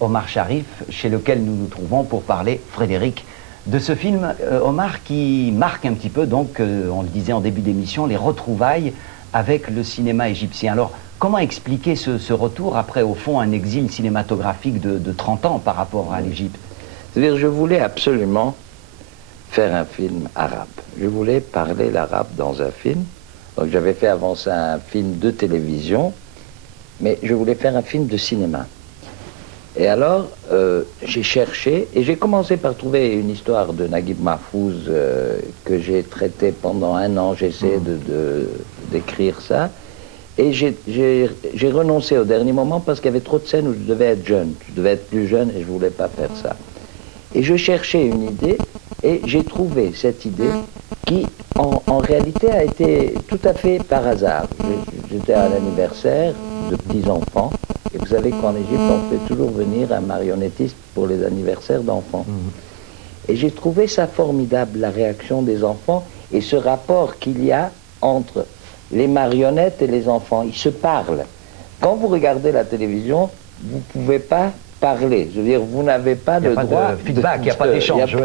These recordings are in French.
Omar Sharif, chez lequel nous nous trouvons pour parler, Frédéric, de ce film, Omar, qui marque un petit peu, donc, on le disait en début d'émission, les retrouvailles avec le cinéma égyptien. Alors, comment expliquer ce retour après, au fond, un exil cinématographique de 30 ans par rapport à l'Égypte? C'est-à-dire, je voulais absolument faire un film arabe. Je voulais parler l'arabe dans un film. Donc, j'avais fait avant ça un film de télévision, mais je voulais faire un film de cinéma. Et alors, j'ai cherché, et j'ai commencé par trouver une histoire de Naguib Mahfouz que j'ai traitée pendant 1 an. J'ai essayé d'écrire ça. Et j'ai renoncé au dernier moment parce qu'il y avait trop de scènes où je devais être jeune. Je devais être plus jeune et je ne voulais pas faire ça. Et je cherchais une idée, et j'ai trouvé cette idée qui, en réalité, a été tout à fait par hasard. J'étais à l'anniversaire de petits-enfants, et vous savez qu'en Égypte, on fait toujours venir un marionnettiste pour les anniversaires d'enfants. Et j'ai trouvé ça formidable, la réaction des enfants, et ce rapport qu'il y a entre les marionnettes et les enfants. Ils se parlent. Quand vous regardez la télévision, vous ne pouvez pas parler. Je veux dire, vous n'avez pas le droit de feedback, il n'y a pas d'échange. Il n'y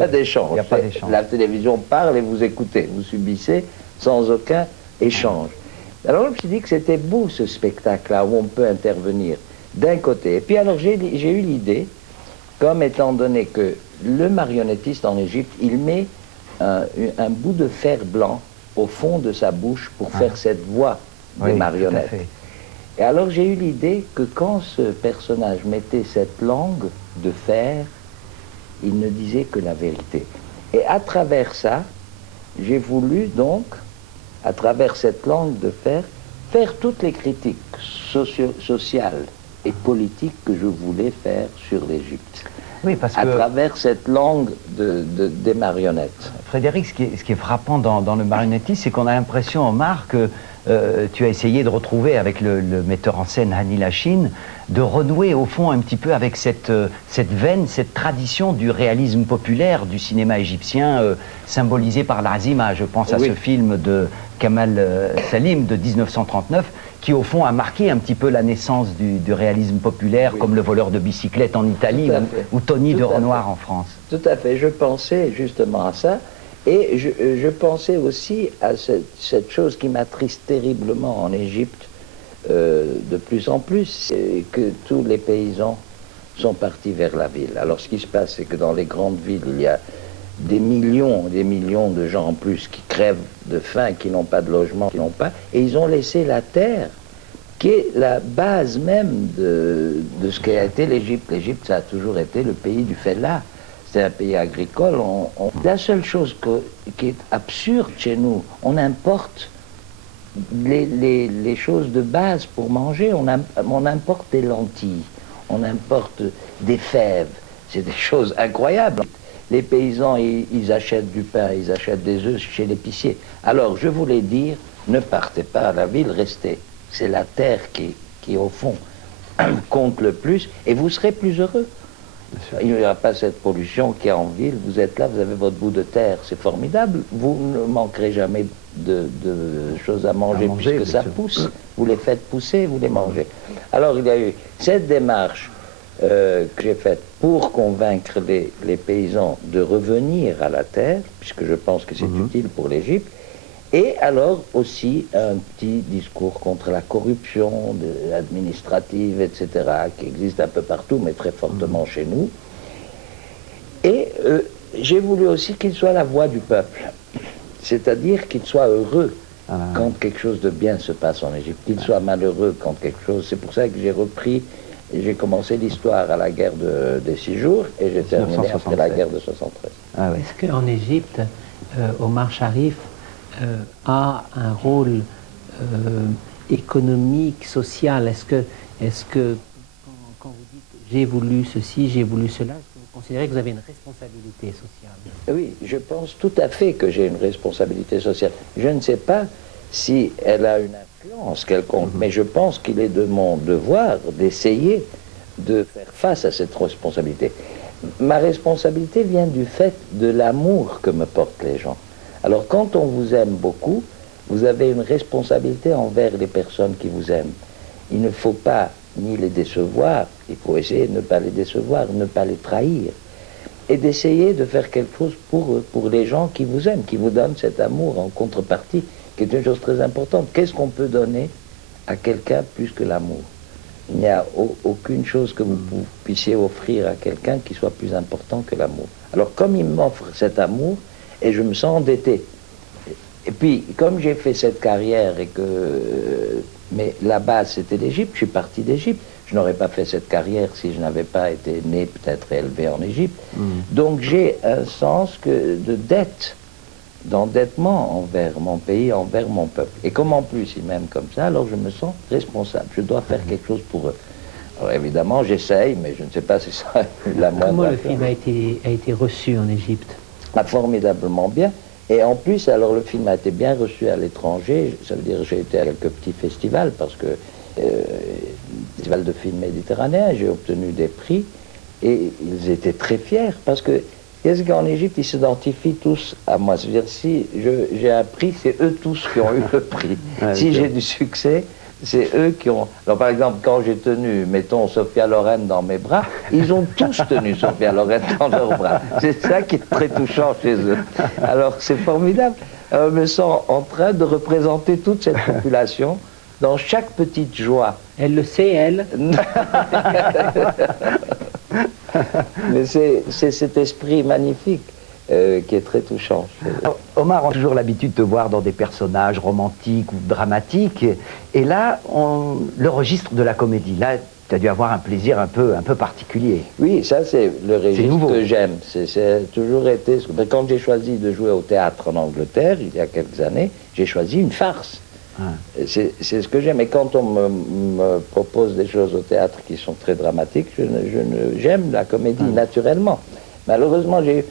a pas d'échange. La télévision parle et vous écoutez. Vous subissez sans aucun échange. Alors, je me suis dit que c'était beau, ce spectacle-là, où on peut intervenir d'un côté. Et puis, alors, j'ai eu l'idée, comme étant donné que le marionnettiste en Égypte, il met un bout de fer blanc au fond de sa bouche pour faire cette voix de marionnette. Et alors j'ai eu l'idée que quand ce personnage mettait cette langue de fer, il ne disait que la vérité. Et à travers ça, j'ai voulu donc, à travers cette langue de fer, faire toutes les critiques sociales et politiques que je voulais faire sur l'Égypte. Oui, parce à travers cette langue des marionnettes. Frédéric, ce qui est frappant dans le marionnettisme, c'est qu'on a l'impression, Omar, que tu as essayé de retrouver avec le metteur en scène Hani Lachine, de renouer au fond un petit peu avec cette veine, cette tradition du réalisme populaire du cinéma égyptien, symbolisé par l'Azima. Je pense à ce film de Kamal Salim de 1939, qui au fond a marqué un petit peu la naissance du réalisme populaire, comme Le voleur de bicyclette en Italie ou Tony de Renoir en France. Tout à fait, je pensais justement à ça, et je pensais aussi à cette chose qui m'attriste terriblement en Égypte, de plus en plus, c'est que tous les paysans sont partis vers la ville. Alors ce qui se passe, c'est que dans les grandes villes, il y a des millions de gens en plus qui crèvent de faim, qui n'ont pas de logement, qui n'ont pas, et ils ont laissé la terre, qui est la base même de ce qu'a été l'Égypte. L'Égypte, ça a toujours été le pays du fellah. C'est un pays agricole. La seule chose qui est absurde chez nous, on importe les choses de base pour manger. On importe des lentilles, on importe des fèves. C'est des choses incroyables. Les paysans, ils achètent du pain, ils achètent des œufs chez l'épicier. Alors, je voulais dire, ne partez pas à la ville, restez. C'est la terre qui, au fond, compte le plus, et vous serez plus heureux. Il n'y aura pas cette pollution qu'il y a en ville. Vous êtes là, vous avez votre bout de terre, c'est formidable. Vous ne manquerez jamais de choses à manger puisque ça pousse. Vous les faites pousser, vous les mangez. Alors, il y a eu cette démarche que j'ai faite pour convaincre les paysans de revenir à la terre, puisque je pense que c'est utile pour l'Égypte, et alors aussi un petit discours contre la corruption administrative, etc., qui existe un peu partout, mais très fortement chez nous. Et j'ai voulu aussi qu'il soit la voix du peuple, c'est-à-dire qu'il soit heureux quand quelque chose de bien se passe en Égypte, qu'il soit malheureux quand quelque chose... C'est pour ça que j'ai repris... J'ai commencé l'histoire à la guerre des 6 jours et j'ai terminé après la guerre de 73. Est-ce qu'en Égypte, Omar Sharif a un rôle économique, social? Est-ce que quand vous dites j'ai voulu ceci, j'ai voulu cela, est-ce que vous considérez que vous avez une responsabilité sociale? Oui, je pense tout à fait que j'ai une responsabilité sociale. Je ne sais pas si elle a une influence quelconque, mais je pense qu'il est de mon devoir d'essayer de faire face à cette responsabilité. Ma responsabilité vient du fait de l'amour que me portent les gens. Alors quand on vous aime beaucoup, vous avez une responsabilité envers les personnes qui vous aiment. Il ne faut pas ni les décevoir. Il faut essayer de ne pas les décevoir, ne pas les trahir. Et d'essayer de faire quelque chose pour eux, pour les gens qui vous aiment, qui vous donnent cet amour en contrepartie, qui est une chose très importante. Qu'est-ce qu'on peut donner à quelqu'un plus que l'amour? Il n'y a aucune chose que vous puissiez offrir à quelqu'un qui soit plus important que l'amour. Alors comme il m'offre cet amour, et je me sens endetté. Et puis, comme j'ai fait cette carrière et que... mais la base, c'était l'Égypte, je suis parti d'Égypte. Je n'aurais pas fait cette carrière si je n'avais pas été né, peut-être élevé en Égypte. Donc j'ai un sens de dette, d'endettement envers mon pays, envers mon peuple. Et comme en plus ils m'aiment comme ça, alors je me sens responsable. Je dois faire quelque chose pour eux. Alors évidemment, j'essaye, mais je ne sais pas si ça a eu la moindre... Comment le film a été reçu en Égypte? Formidablement bien. Et en plus, alors le film a été bien reçu à l'étranger. Ça veut dire que j'ai été à quelques petits festivals, parce que festival de films méditerranéens, j'ai obtenu des prix, et ils étaient très fiers, parce que qu'est-ce qu'en Égypte, ils s'identifient tous à moi. C'est-à-dire, si j'ai un prix, c'est eux tous qui ont eu le prix. Si j'ai du succès, c'est eux qui ont... Alors par exemple, quand j'ai tenu, mettons, Sophia Loren dans mes bras, ils ont tous tenu Sophia Loren dans leurs bras. C'est ça qui est très touchant chez eux. Alors c'est formidable. Je me sens en train de représenter toute cette population dans chaque petite joie. Elle le sait, elle. Mais c'est cet esprit magnifique qui est très touchant. Alors, Omar, on a toujours l'habitude de te voir dans des personnages romantiques ou dramatiques. Et là, le registre de la comédie, là, tu as dû avoir un plaisir un peu particulier. Oui, ça c'est le registre que j'aime. C'est toujours été... Quand j'ai choisi de jouer au théâtre en Angleterre, il y a quelques années, j'ai choisi une farce. C'est ce que j'aime. Et quand on me propose des choses au théâtre qui sont très dramatiques, j'aime la comédie naturellement. Malheureusement, j'ai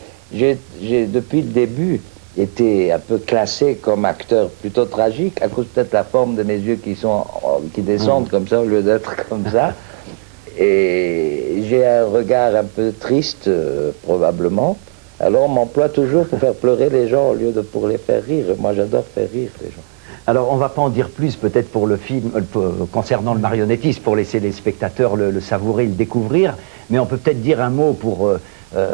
depuis le début été un peu classé comme acteur plutôt tragique, à cause peut-être de la forme de mes yeux qui descendent comme ça au lieu d'être comme ça. Et j'ai un regard un peu triste, probablement. Alors on m'emploie toujours pour faire pleurer les gens au lieu de pour les faire rire. Moi j'adore faire rire les gens. Alors, on ne va pas en dire plus, peut-être pour le film, concernant le marionnettiste, pour laisser les spectateurs le savourer, le découvrir, mais on peut peut-être dire un mot pour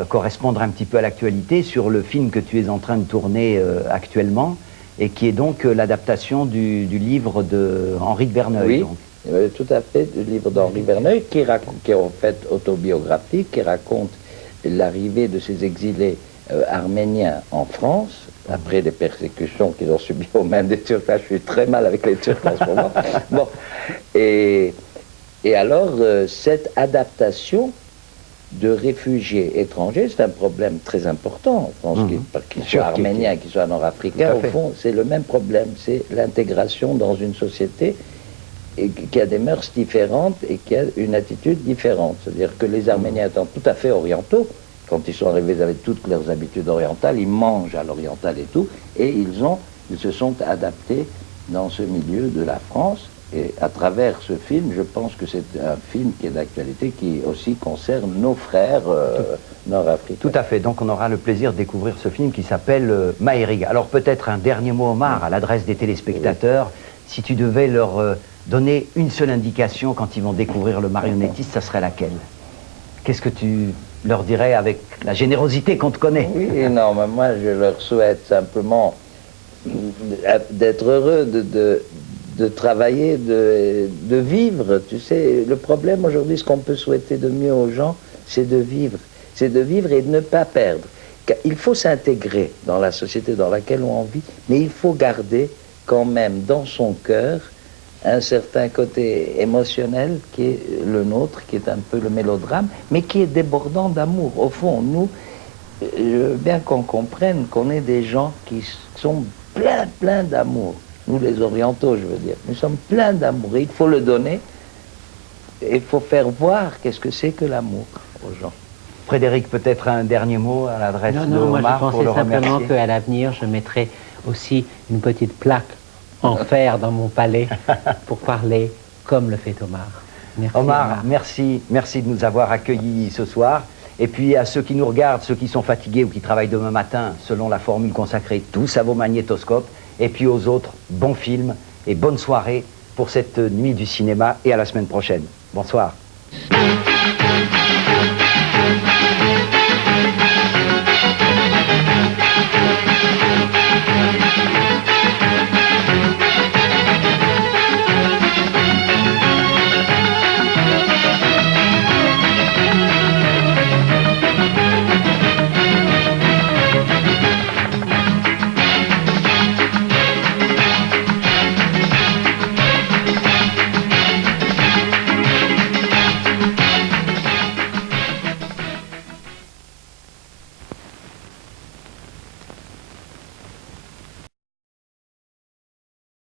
correspondre un petit peu à l'actualité sur le film que tu es en train de tourner actuellement, et qui est donc l'adaptation du livre d'Henri de Verneuil. Oui, tout à fait, du livre d'Henri Verneuil, qui est en fait autobiographique, qui raconte l'arrivée de ces exilés arméniens en France, après les persécutions qu'ils ont subies aux mains des Turcs. Là, je suis très mal avec les Turcs en ce moment. Bon. Et alors, cette adaptation de réfugiés étrangers, c'est un problème très important en France, qu'ils soient arméniens, qu'ils soient nord-africains. Au fond, c'est le même problème, c'est l'intégration dans une société qui a des mœurs différentes et qui a une attitude différente. C'est-à-dire que les Arméniens étant tout à fait orientaux, quand ils sont arrivés avec toutes leurs habitudes orientales, ils mangent à l'oriental et tout, et ils se sont adaptés dans ce milieu de la France. Et à travers ce film, je pense que c'est un film qui est d'actualité, qui aussi concerne nos frères nord-africains. Tout à fait. Donc on aura le plaisir de découvrir ce film qui s'appelle Maërig. Alors peut-être un dernier mot, Omar, à l'adresse des téléspectateurs. Si tu devais leur donner une seule indication quand ils vont découvrir le marionnettiste, ça serait laquelle? Qu'est-ce que tu leur dirais avec la générosité qu'on te connaît? Oui, non, mais moi je leur souhaite simplement d'être heureux, de travailler, de vivre. Tu sais, le problème aujourd'hui, ce qu'on peut souhaiter de mieux aux gens, c'est de vivre. C'est de vivre et de ne pas perdre. Il faut s'intégrer dans la société dans laquelle on vit, mais il faut garder quand même dans son cœur un certain côté émotionnel qui est le nôtre, qui est un peu le mélodrame, mais qui est débordant d'amour. Au fond, nous, je veux bien qu'on comprenne qu'on est des gens qui sont pleins d'amour. Nous, les orientaux, je veux dire. Nous sommes pleins d'amour et il faut le donner. Et il faut faire voir qu'est-ce que c'est que l'amour aux gens. Frédéric, peut-être un dernier mot à l'adresse de moi Omar je pour le pensais simplement remercier. qu'à l'avenir, je mettrai aussi une petite plaque en fer dans mon palais pour parler comme le fait Omar. Merci, Omar, merci de nous avoir accueillis ce soir. Et puis à ceux qui nous regardent, ceux qui sont fatigués ou qui travaillent demain matin, selon la formule consacrée, tous à vos magnétoscopes. Et puis aux autres, bon film et bonne soirée pour cette nuit du cinéma et à la semaine prochaine. Bonsoir.